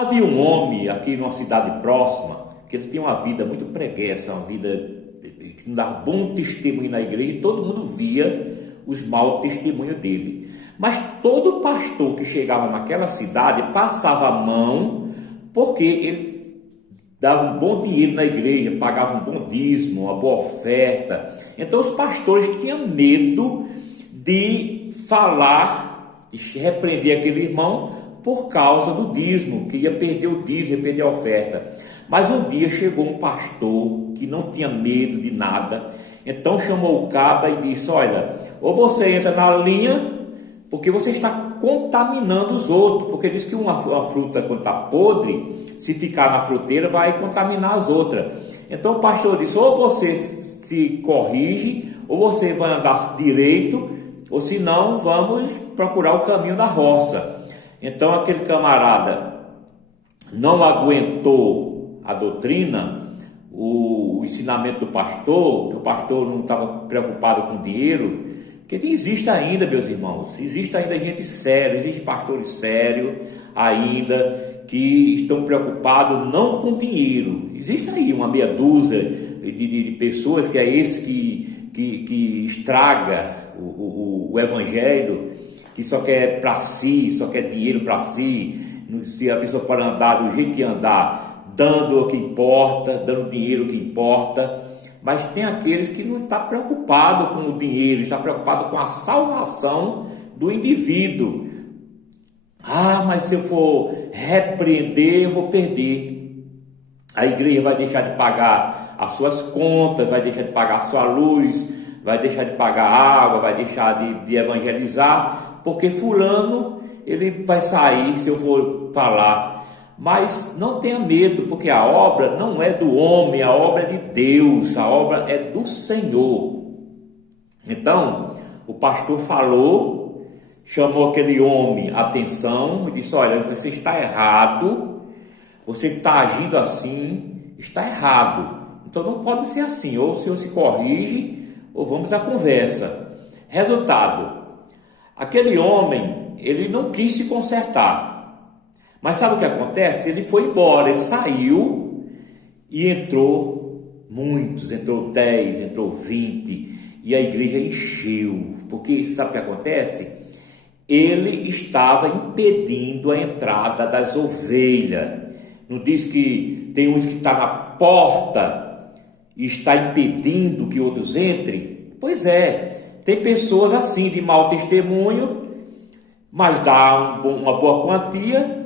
Havia um homem aqui numa cidade próxima, que ele tinha uma vida muito preguiça, uma vida que não dava bom testemunho na igreja, e todo mundo via os maus testemunhos dele. Mas todo pastor que chegava naquela cidade passava a mão, porque ele dava um bom dinheiro na igreja, pagava um bom dízimo, uma boa oferta. Então os pastores tinham medo de falar, de repreender aquele irmão, por causa do dízimo, que ia perder o dízimo, ia perder a oferta. Mas um dia chegou um pastor que não tinha medo de nada, então chamou o cabra e disse: olha, ou você entra na linha, porque você está contaminando os outros, porque diz que uma fruta, quando está podre, se ficar na fruteira, vai contaminar as outras. Então o pastor disse: ou você se corrige, ou você vai andar direito, ou senão vamos procurar o caminho da roça. Então aquele camarada não aguentou a doutrina, o ensinamento do pastor, que o pastor não estava preocupado com dinheiro, porque existe ainda, meus irmãos, existe ainda gente séria, existe pastores sérios ainda, que estão preocupados não com dinheiro. Existe aí uma meia dúzia de pessoas que é esse que estraga o evangelho, que só quer para si, só quer dinheiro para si. Se a pessoa pode andar do jeito que andar, dando o que importa, dando dinheiro o que importa. Mas tem aqueles que não estão preocupados com o dinheiro, estão preocupados com a salvação do indivíduo. Ah, mas se eu for repreender, eu vou perder. A igreja vai deixar de pagar as suas contas, vai deixar de pagar a sua luz, vai deixar de pagar água, vai deixar de evangelizar, porque fulano, ele vai sair se eu for falar. Mas não tenha medo, porque a obra não é do homem, a obra é de Deus, a obra é do Senhor. Então, o pastor falou, chamou aquele homem a atenção e disse: olha, você está errado, você está agindo assim, está errado. Então não pode ser assim, ou o senhor se corrige, ou vamos à conversa. Resultado, aquele homem, ele não quis se consertar. Mas sabe o que acontece? Ele foi embora, ele saiu e entrou muitos, entrou 10, entrou 20, e a igreja encheu. Porque sabe o que acontece? Ele estava impedindo a entrada das ovelhas. Não diz que tem uns que estão na porta e está impedindo que outros entrem? Pois é, tem pessoas assim de mau testemunho, mas dá uma boa quantia,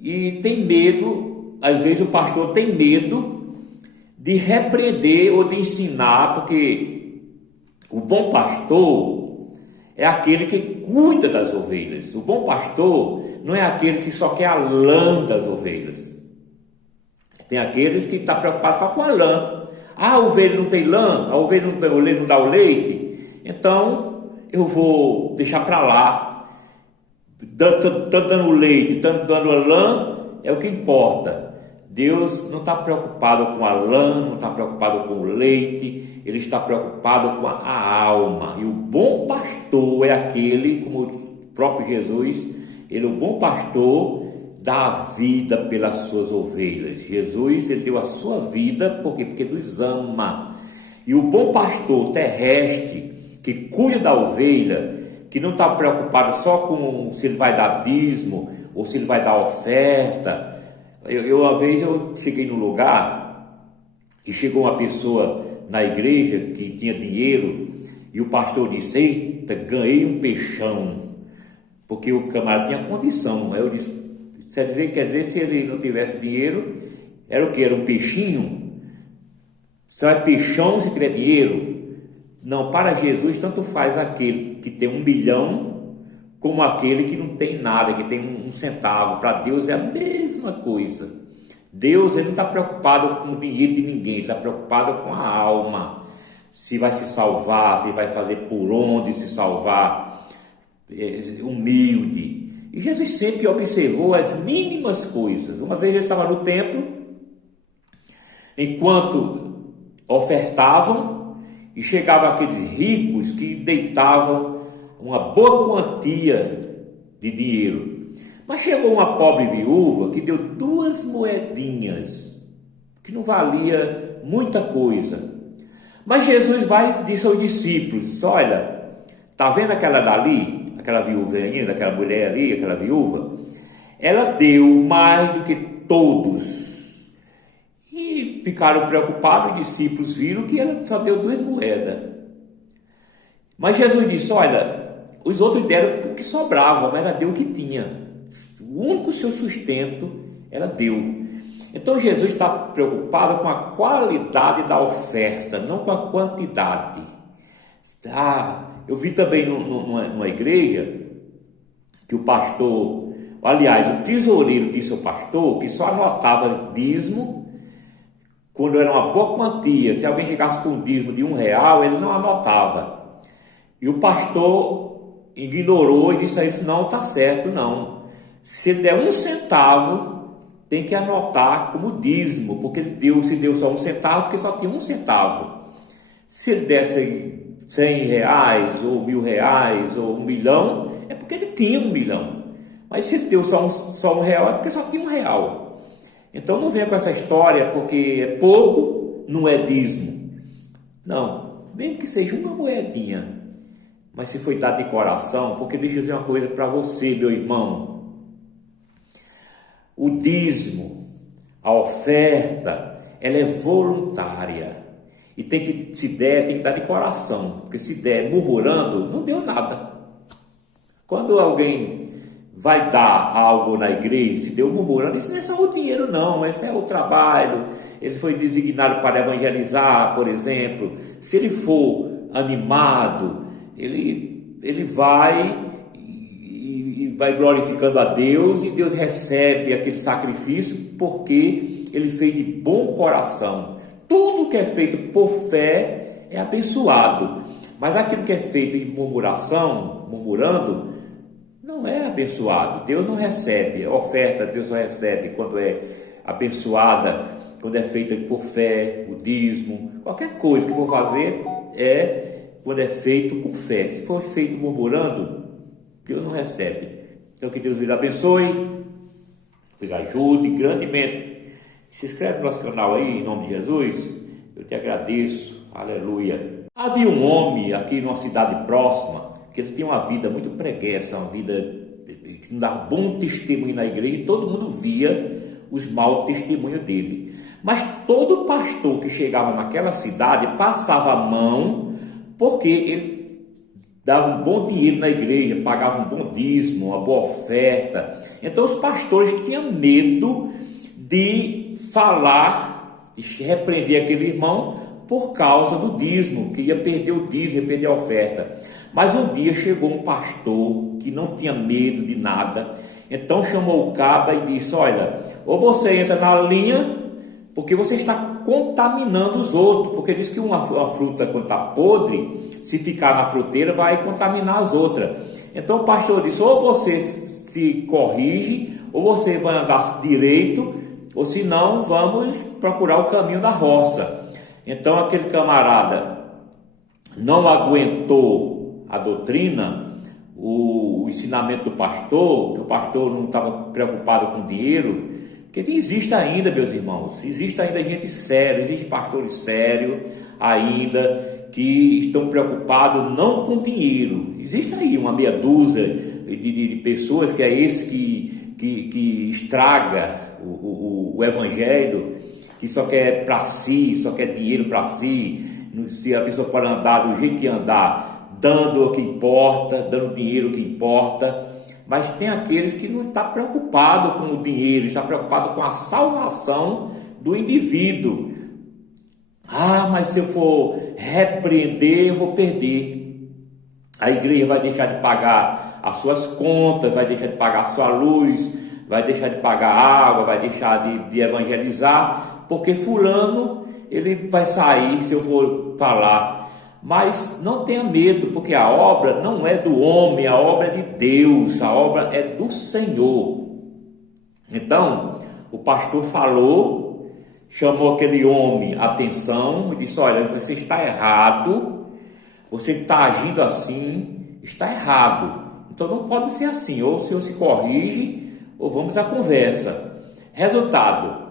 e tem medo. Às vezes o pastor tem medo de repreender ou de ensinar, porque o bom pastor é aquele que cuida das ovelhas. O bom pastor não é aquele que só quer a lã das ovelhas. Tem aqueles que estão preocupados só com a lã. Ah, a ovelha não tem lã, a ovelha não tem o leite, não dá o leite, então eu vou deixar para lá. Tanto dando leite, tanto dando a lã, é o que importa. Deus não está preocupado com a lã, não está preocupado com o leite, Ele está preocupado com a alma. E o bom pastor é aquele, como o próprio Jesus, Ele é o bom pastor, dá a vida pelas suas ovelhas. Jesus, Ele deu a sua vida, porque nos ama. E o bom pastor terrestre, que cuida da ovelha, que não está preocupado só com se ele vai dar dízimo ou se ele vai dar oferta. Uma vez eu cheguei num lugar e chegou uma pessoa na igreja que tinha dinheiro, e o pastor disse: eita, ganhei um peixão, porque o camarada tinha condição. Aí eu disse: quer dizer, se ele não tivesse dinheiro, era o que? Era um peixinho? Só é peixão se tiver dinheiro? Não, para Jesus tanto faz aquele que tem 1 milhão como aquele que não tem nada, que tem um centavo. Para Deus é a mesma coisa. Deus, Ele não está preocupado com o dinheiro de ninguém, Ele está preocupado com a alma. Se vai se salvar, se vai fazer por onde se salvar, humilde. E Jesus sempre observou as mínimas coisas. Uma vez ele estava no templo, enquanto ofertavam, e chegavam aqueles ricos que deitavam uma boa quantia de dinheiro. Mas chegou uma pobre viúva que deu 2 moedinhas, que não valia muita coisa. Mas Jesus vai e disse aos discípulos: olha, tá vendo aquela dali, aquela viúva, aquela mulher ali, aquela viúva? Ela deu mais do que todos. E ficaram preocupados, os discípulos viram que ela só deu 2 moedas. Mas Jesus disse: olha, os outros deram o que sobrava, mas ela deu o que tinha. O único seu sustento ela deu. Então Jesus está preocupado com a qualidade da oferta, não com a quantidade. Eu vi também numa igreja que o pastor, aliás, o tesoureiro disse ao pastor que só anotava dízimo quando era uma boa quantia. Se alguém chegasse com um dízimo de R$1, ele não anotava. E o pastor ignorou e disse a ele: não, está certo, não. Se ele der 1 centavo, tem que anotar como dízimo, porque se deu só 1 centavo, porque só tinha 1 centavo. Se ele desse R$100 ou R$1.000 ou R$1 milhão, é porque ele tinha R$1 milhão. Mas se ele deu só R$1 é porque só tinha R$1. Então não venha com essa história, porque é pouco, não é dízimo. Não, mesmo que seja uma moedinha, mas se foi dado de coração, porque deixa eu dizer uma coisa para você, meu irmão. O dízimo, a oferta, ela é voluntária. E se der, tem que dar de coração. Porque se der murmurando, não deu nada. Quando alguém vai dar algo na igreja, se deu murmurando, isso não é só o dinheiro não, esse é o trabalho. Ele foi designado para evangelizar, por exemplo. Se ele for animado, ele vai glorificando a Deus, e Deus recebe aquele sacrifício porque ele fez de bom coração. Tudo que é feito por fé é abençoado, mas aquilo que é feito de murmurando, não é abençoado. Deus não recebe. A oferta Deus só recebe quando é abençoada, quando é feita por fé, o dízimo, qualquer coisa que for fazer quando é feito com fé. Se for feito murmurando, Deus não recebe. Então que Deus lhe abençoe, vos ajude grandemente. Se inscreve no nosso canal aí, em nome de Jesus. Eu te agradeço, aleluia. Havia um homem aqui numa cidade próxima, que ele tinha uma vida muito preguiça, uma vida que não dava bom testemunho na igreja, e todo mundo via os maus testemunhos dele. Mas todo pastor que chegava naquela cidade passava a mão, porque ele dava um bom dinheiro na igreja, pagava um bom dízimo, uma boa oferta. Então os pastores tinham medo de falar, de repreender aquele irmão por causa do dízimo, que ia perder o dízimo, ia perder a oferta. Mas um dia chegou um pastor que não tinha medo de nada, então chamou o caba e disse: olha, ou você entra na linha, porque você está contaminando os outros, porque diz que uma fruta, quando está podre, se ficar na fruteira, vai contaminar as outras. Então o pastor disse: ou você se corrige, ou você vai andar direito, ou senão vamos procurar o caminho da roça. Então aquele camarada não aguentou a doutrina, o ensinamento do pastor, que o pastor não estava preocupado com dinheiro. Porque existe ainda, meus irmãos, existe ainda gente séria, existe pastores sérios ainda, que estão preocupados não com dinheiro. Existe aí uma meia dúzia de pessoas que é esse que estraga o evangelho, que só quer para si, só quer dinheiro para si. Se a pessoa pode andar do jeito que andar, dando o que importa, dando dinheiro o que importa. Mas tem aqueles que não estão preocupados com o dinheiro, estão preocupados com a salvação do indivíduo. Mas se eu for repreender, eu vou perder. A igreja vai deixar de pagar as suas contas, vai deixar de pagar a sua luz, vai deixar de pagar água, vai deixar de evangelizar, porque fulano, ele vai sair se eu for falar. Mas não tenha medo, porque a obra não é do homem, a obra é de Deus, a obra é do Senhor. Então, o pastor falou, chamou aquele homem a atenção e disse: olha, você está errado, você está agindo assim, está errado. Então não pode ser assim, ou o senhor se corrige, ou vamos à conversa. Resultado,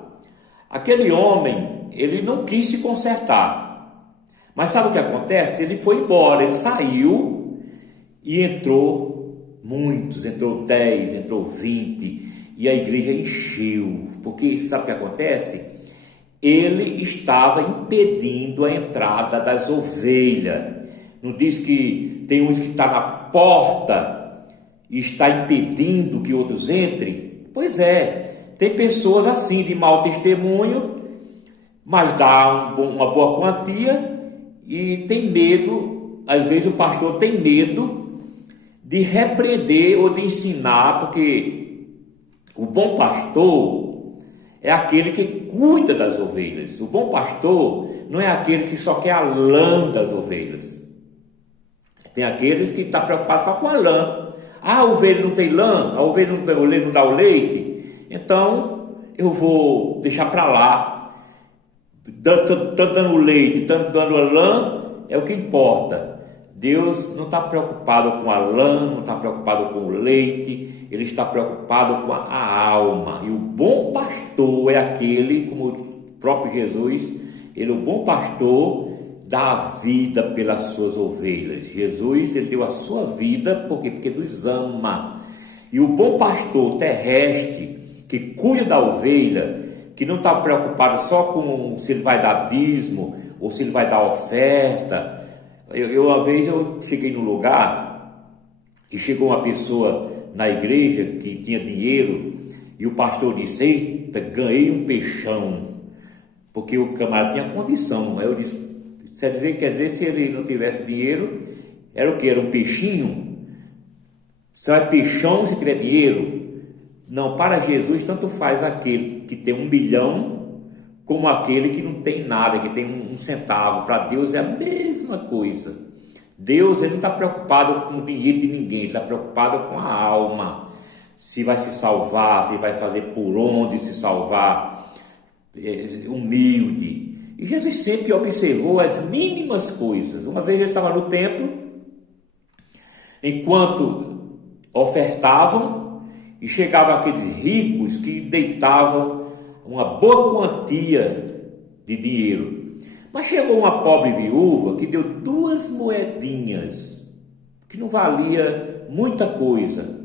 aquele homem, ele não quis se consertar. Mas sabe o que acontece? Ele foi embora, ele saiu e entrou muitos, entrou 10, entrou 20, e a igreja encheu. Porque sabe o que acontece? Ele estava impedindo a entrada das ovelhas. Não diz que tem uns que estão na porta e está impedindo que outros entrem? Pois é, tem pessoas assim de mau testemunho, mas dá uma boa quantia e tem medo. Às vezes o pastor tem medo de repreender ou de ensinar, porque o bom pastor é aquele que cuida das ovelhas. O bom pastor não é aquele que só quer a lã das ovelhas. Tem aqueles que estão preocupados só com a lã. A ovelha não tem lã, a ovelha não dá o leite, então eu vou deixar para lá. Tanto dando o leite, tanto dando a lã, é o que importa. Deus não está preocupado com a lã, não está preocupado com o leite, Ele está preocupado com a alma. E o bom pastor é aquele, como o próprio Jesus, Ele é o bom pastor, dá a vida pelas suas ovelhas. Jesus, Ele deu a sua vida, por quê? Porque nos ama. E o bom pastor terrestre, que cuida da ovelha, que não está preocupado só com se ele vai dar dízimo, ou se ele vai dar oferta. Uma vez eu cheguei num lugar e chegou uma pessoa na igreja que tinha dinheiro e o pastor disse: eita, ganhei um peixão, porque o camarada tinha condição. Aí eu disse: quer dizer, se ele não tivesse dinheiro, era o que? Era um peixinho? Só é peixão se tiver dinheiro? Não, para Jesus tanto faz aquele que tem 1 milhão como aquele que não tem nada, que tem um centavo. Para Deus é a mesma coisa. Deus, Ele não está preocupado com o dinheiro de ninguém, Ele está preocupado com a alma. Se vai se salvar, se vai fazer por onde se salvar, humilde. E Jesus sempre observou as mínimas coisas. Uma vez ele estava no templo, enquanto ofertavam, e chegavam aqueles ricos que deitavam uma boa quantia de dinheiro. Mas chegou uma pobre viúva que deu 2 moedinhas, que não valia muita coisa.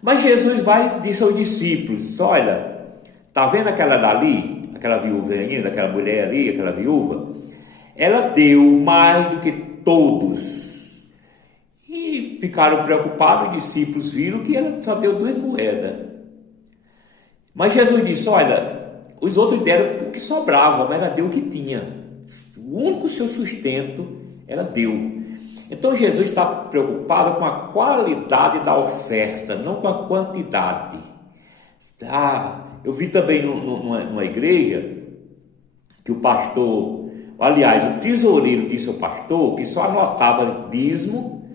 Mas Jesus vai e disse aos discípulos: olha, está vendo aquela dali, aquela viúvinha, aquela mulher ali, aquela viúva? Ela deu mais do que todos. E ficaram preocupados, os discípulos viram que ela só deu 2 moedas. Mas Jesus disse: olha, os outros deram o que sobrava, mas ela deu o que tinha. O único seu sustento ela deu. Então Jesus está preocupado com a qualidade da oferta, não com a quantidade. Eu vi também numa igreja que o pastor, aliás, o tesoureiro disse ao pastor que só anotava dízimo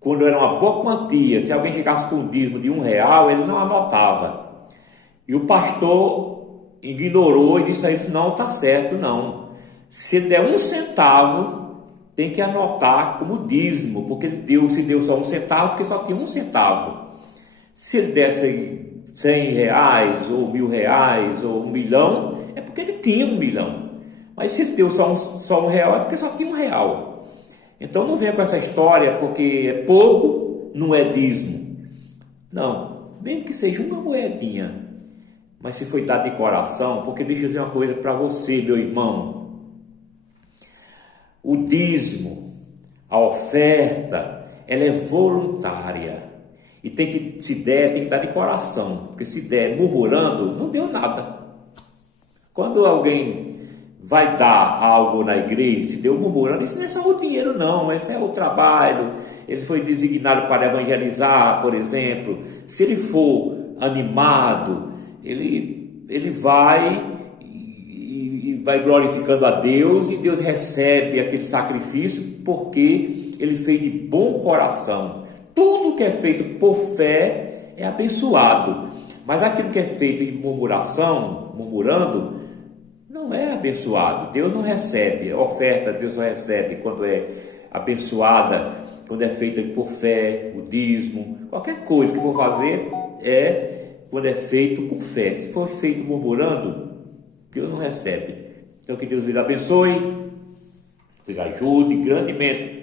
quando era uma boa quantia. Se alguém chegasse com um dízimo de R$1, ele não anotava. E o pastor ignorou e disse a ele: não, está certo, não. Se ele der 1 centavo, tem que anotar como dízimo, porque ele deu, se deu só 1 centavo, porque só tinha 1 centavo. Se ele desse R$100, ou R$1.000, ou 1 milhão, é porque ele tinha 1 milhão. Mas se ele deu só R$1, é porque só tinha R$1. Então não venha com essa história, porque é pouco, não é dízimo. Não, mesmo que seja uma moedinha, mas se foi dado de coração, porque deixa eu dizer uma coisa para você, meu irmão: o dízimo, a oferta, ela é voluntária, e tem que, se der, tem que dar de coração, porque se der murmurando, não deu nada. Quando alguém vai dar algo na igreja, se deu murmurando, isso não é só o dinheiro não, esse é o trabalho, ele foi designado para evangelizar, por exemplo. Se ele for animado, ele vai e vai glorificando a Deus, e Deus recebe aquele sacrifício porque ele fez de bom coração. Tudo que é feito por fé é abençoado, mas aquilo que é feito em murmuração, murmurando, não é abençoado. Deus não recebe. A oferta Deus só recebe quando é abençoada, quando é feita por fé, o dízimo, qualquer coisa que for fazer é quando é feito com fé. Se for feito murmurando, Deus não recebe. Então que Deus lhe abençoe, lhe ajude grandemente.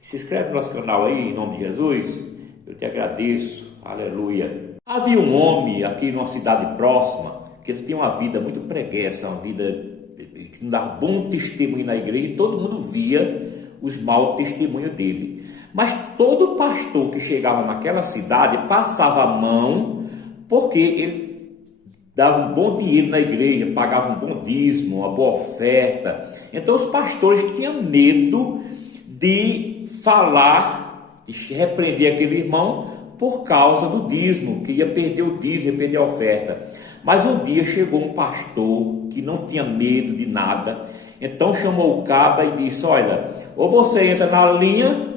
Se inscreve no nosso canal aí, em nome de Jesus. Eu te agradeço. Aleluia. Havia um homem aqui numa cidade próxima, que ele tinha uma vida muito preguiça, uma vida que não dava bom testemunho na igreja, e todo mundo via os maus testemunhos dele. Mas todo pastor que chegava naquela cidade passava a mão, porque ele dava um bom dinheiro na igreja, pagava um bom dízimo, uma boa oferta. Então os pastores tinham medo de falar, de repreender aquele irmão por causa do dízimo, que ia perder o dízimo, ia perder a oferta. Mas um dia chegou um pastor que não tinha medo de nada, então chamou o cabra e disse: olha, ou você entra na linha,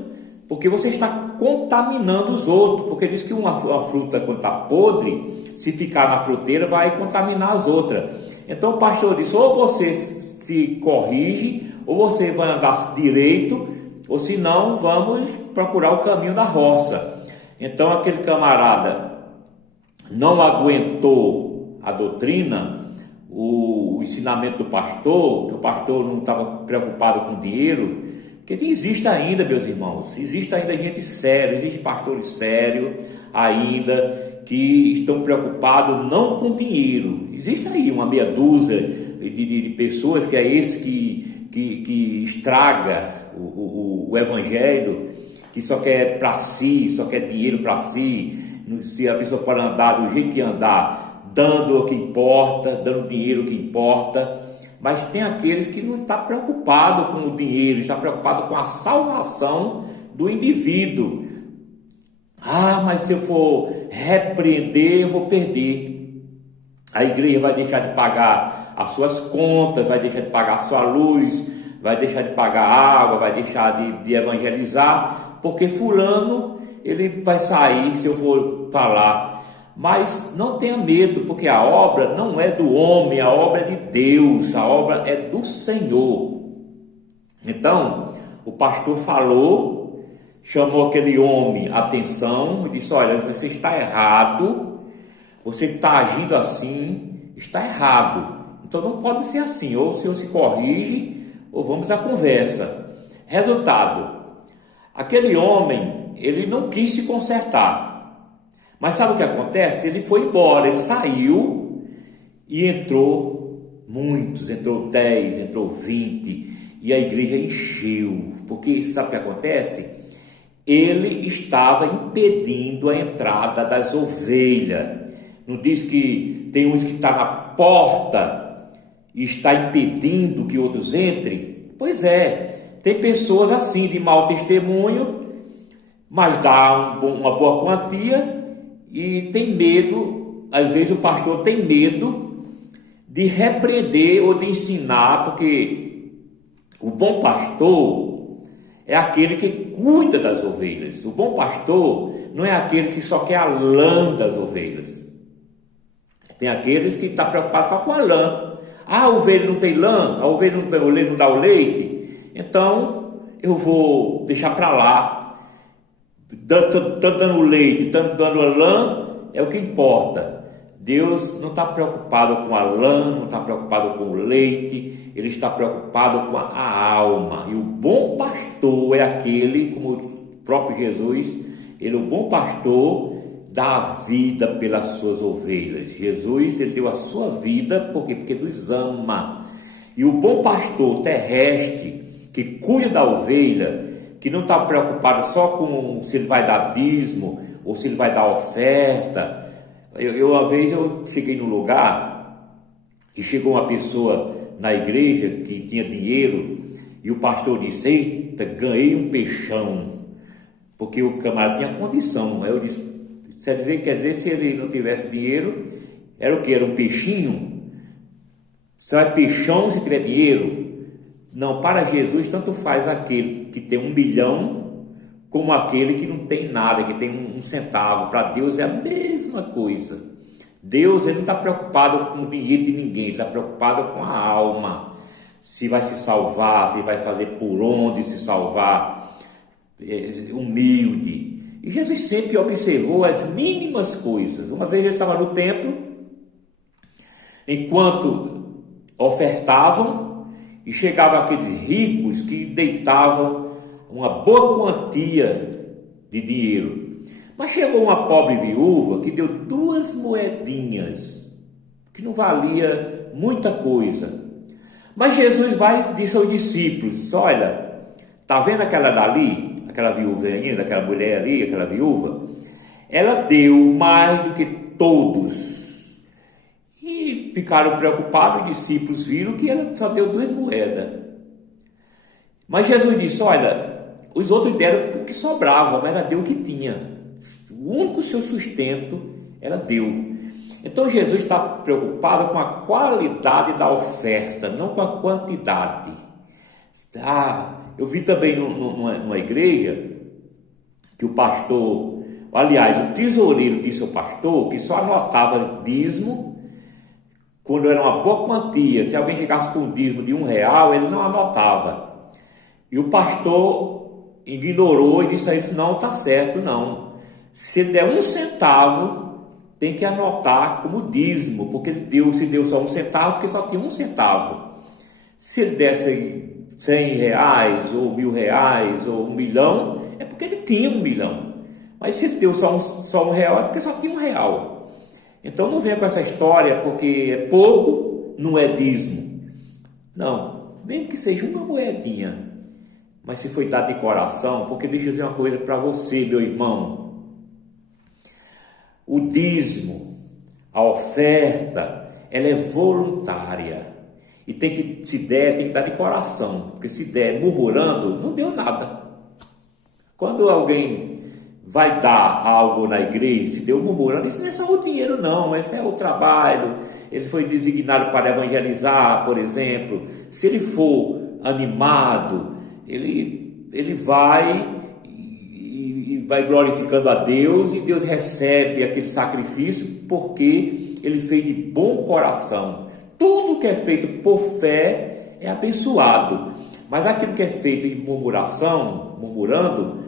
porque você está contaminando os outros, porque diz que uma fruta, quando está podre, se ficar na fruteira vai contaminar as outras. Então o pastor disse: ou você se corrige, ou você vai andar direito, ou senão vamos procurar o caminho da roça. Então aquele camarada não aguentou a doutrina, o ensinamento do pastor, que o pastor não estava preocupado com dinheiro, porque existe ainda, meus irmãos, existe ainda gente séria, existe pastores sérios ainda, que estão preocupados não com dinheiro. Existe aí uma meia dúzia de pessoas que é esse que estraga o evangelho, que só quer para si, só quer dinheiro para si. Se a pessoa pode andar do jeito que andar, dando o que importa, dando dinheiro o que importa. Mas tem aqueles que não estão preocupados com o dinheiro, estão preocupados com a salvação do indivíduo. Ah, mas se eu for repreender, eu vou perder. A igreja vai deixar de pagar as suas contas, vai deixar de pagar a sua luz, vai deixar de pagar água, vai deixar de evangelizar, porque fulano, ele vai sair se eu for falar. Mas não tenha medo, porque a obra não é do homem, a obra é de Deus, a obra é do Senhor. Então, o pastor falou, chamou aquele homem a atenção e disse: olha, você está errado, você está agindo assim, está errado. Então não pode ser assim, ou o senhor se corrige, ou vamos à conversa. Resultado, aquele homem, ele não quis se consertar. Mas sabe o que acontece? Ele foi embora, ele saiu e entrou muitos, entrou 10, entrou 20, e a igreja encheu. Porque sabe o que acontece? Ele estava impedindo a entrada das ovelhas. Não diz que tem uns que estão na porta e está impedindo que outros entrem? Pois é, tem pessoas assim de mau testemunho, mas dá uma boa quantia e tem medo. Às vezes o pastor tem medo de repreender ou de ensinar, porque o bom pastor é aquele que cuida das ovelhas. O bom pastor não é aquele que só quer a lã das ovelhas. Tem aqueles que estão preocupados só com a lã. Ah, a ovelha não tem lã, a ovelha não dá o leite, então eu vou deixar para lá. Tanto dando leite, tanto dando a lã, é o que importa. Deus não está preocupado com a lã, não está preocupado com o leite, Ele está preocupado com a alma. E o bom pastor é aquele, como o próprio Jesus, Ele é o bom pastor, dá a vida pelas suas ovelhas. Jesus, Ele deu a sua vida, por quê? Porque nos ama. E o bom pastor terrestre, que cuida da ovelha, que não está preocupado só com se ele vai dar dízimo, ou se ele vai dar oferta. Uma vez eu cheguei num lugar, e chegou uma pessoa na igreja, que tinha dinheiro, e o pastor disse: eita, ganhei um peixão, porque o camarada tinha condição. Aí eu disse: quer dizer, se ele não tivesse dinheiro, era o que? Era um peixinho? Só é peixão se tiver dinheiro? Não, para Jesus tanto faz aquele que tem 1 milhão, como aquele que não tem nada, que tem 1 centavo. Para Deus é a mesma coisa. Deus, Ele não está preocupado com o dinheiro de ninguém, Ele está preocupado com a alma. Se vai se salvar, se vai fazer por onde se salvar, humilde. E Jesus sempre observou as mínimas coisas. Uma vez ele estava no templo, enquanto ofertavam, e chegavam aqueles ricos que deitavam uma boa quantia de dinheiro. Mas chegou uma pobre viúva que deu 2 moedinhas, que não valia muita coisa. Mas Jesus vai e diz aos discípulos: olha, está vendo aquela dali, aquela viúva ainda, aquela mulher ali, aquela viúva? Ela deu mais do que todos. E ficaram preocupados, os discípulos viram que ela só deu 2 moedas. Mas Jesus disse: olha, os outros deram o que sobrava, mas ela deu o que tinha. O único seu sustento ela deu. Então Jesus está preocupado com a qualidade da oferta, não com a quantidade. Eu vi também numa igreja que o pastor, aliás, o tesoureiro disse ao pastor que só anotava dízimo quando era uma boa quantia. Se alguém chegasse com um dízimo de R$1, ele não anotava. E o pastor ignorou e disse a ele: não, está certo, não. Se ele der 1 centavo, tem que anotar como dízimo, porque se deu só 1 centavo, porque só tinha 1 centavo. Se ele desse R$100 ou R$1.000 ou 1 milhão, é porque ele tinha 1 milhão. Mas se ele deu só um real, é porque só tinha R$1. Então não venha com essa história, porque é pouco, não é dízimo. Não, mesmo que seja uma moedinha, mas se foi dado de coração, porque deixa eu dizer uma coisa para você, meu irmão. O dízimo, a oferta, ela é voluntária. E se der, tem que dar de coração. Porque se der murmurando, não deu nada. Quando alguém vai dar algo na igreja, se deu murmurando, isso não é só o dinheiro não, esse é o trabalho. Ele foi designado para evangelizar, por exemplo. Se ele for animado, ele vai glorificando a Deus, e Deus recebe aquele sacrifício porque ele fez de bom coração. Tudo que é feito por fé é abençoado, mas aquilo que é feito de murmurando,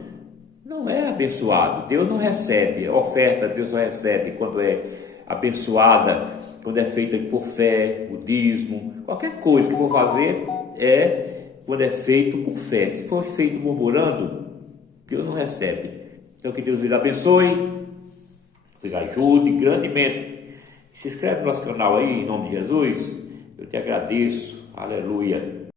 não é abençoado. Deus não recebe. A oferta Deus só recebe quando é abençoada, quando é feita por fé, o dízimo, qualquer coisa que for fazer é quando é feito com fé. Se for feito murmurando, Deus não recebe. Então que Deus lhe abençoe, nos ajude grandemente. Se inscreve no nosso canal aí, em nome de Jesus. Eu te agradeço. Aleluia.